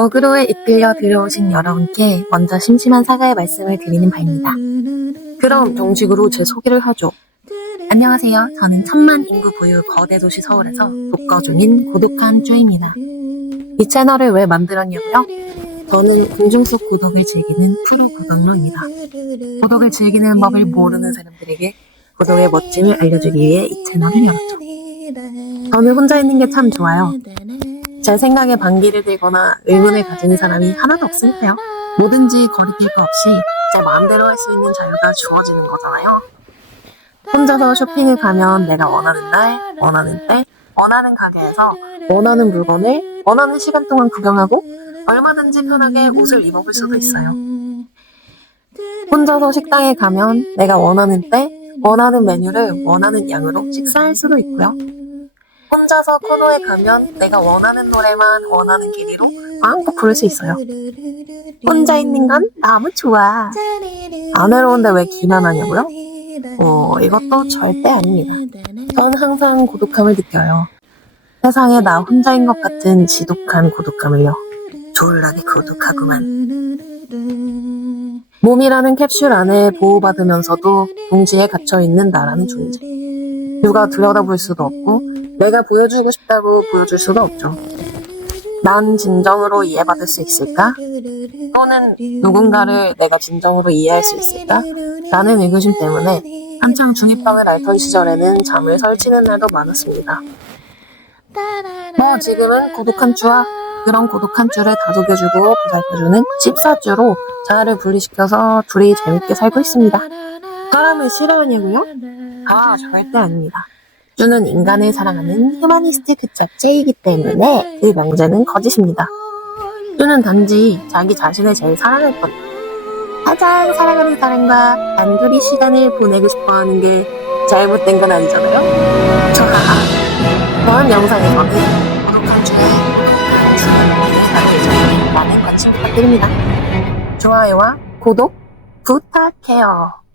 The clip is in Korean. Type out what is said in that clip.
어그로에 이끌려 들어오신 여러분께 먼저 심심한 사과의 말씀을 드리는 바입니다. 그럼 정식으로 제 소개를 하죠. 안녕하세요. 저는 천만 인구 보유 거대 도시 서울에서 독거 중인 고독한 쭈입니다. 이 채널을 왜 만들었냐고요? 저는 공중 속 고독을 즐기는 프로 고독러입니다. 고독을 즐기는 법을 모르는 사람들에게 고독의 멋짐을 알려주기 위해 이 채널을 열었죠. 저는 혼자 있는 게 참 좋아요. 제 생각에 반기를 들거나 의문을 가지는 사람이 하나도 없으니까요. 뭐든지 거리낄 거 없이 제 마음대로 할 수 있는 자유가 주어지는 거잖아요. 혼자서 쇼핑을 가면 내가 원하는 날, 원하는 때, 원하는 가게에서 원하는 물건을 원하는 시간 동안 구경하고 얼마든지 편하게 옷을 입어볼 수도 있어요. 혼자서 식당에 가면 내가 원하는 때, 원하는 메뉴를 원하는 양으로 식사할 수도 있고요. 혼자서 코너에 가면 내가 원하는 노래만 원하는 길이로 마음껏 부를 수 있어요. 혼자 있는 건 너무 좋아. 안 외로운데 왜 기만하냐고요? 어, 이것도 절대 아닙니다. 전 항상 고독함을 느껴요. 세상에 나 혼자인 것 같은 지독한 고독함을요. 졸라게 고독하구만. 몸이라는 캡슐 안에 보호받으면서도 동시에 갇혀있는 나라는 존재. 누가 들여다볼 수도 없고, 내가 보여주고 싶다고 보여줄 수도 없죠. 난 진정으로 이해받을 수 있을까? 또는 누군가를 내가 진정으로 이해할 수 있을까? 라는 의구심 때문에 한창 중이병을 앓던 시절에는 잠을 설치는 날도 많았습니다. 뭐 지금은 고독한 쭈와 그런 고독한 쭈를 다독여주고 보살펴주는 씹사쭈로 자아를 분리시켜서 둘이 재밌게 살고 있습니다. 사람을 싫어하냐고요? 아 절대 아닙니다. 쭈는 인간을 사랑하는 휴머니스트 그짝제이기 때문에 그 명제는 거짓입니다. 쭈는 단지 자기 자신을 제일 사랑할 뿐. 가장 사랑하는 사람과 단둘이 시간을 보내고 싶어 하는 게 잘못된 건 아니잖아요? 저하하. 다음 영상에서는 고독한 쭈의 많은 관심 부탁드립니다. 좋아요와 구독 부탁해요.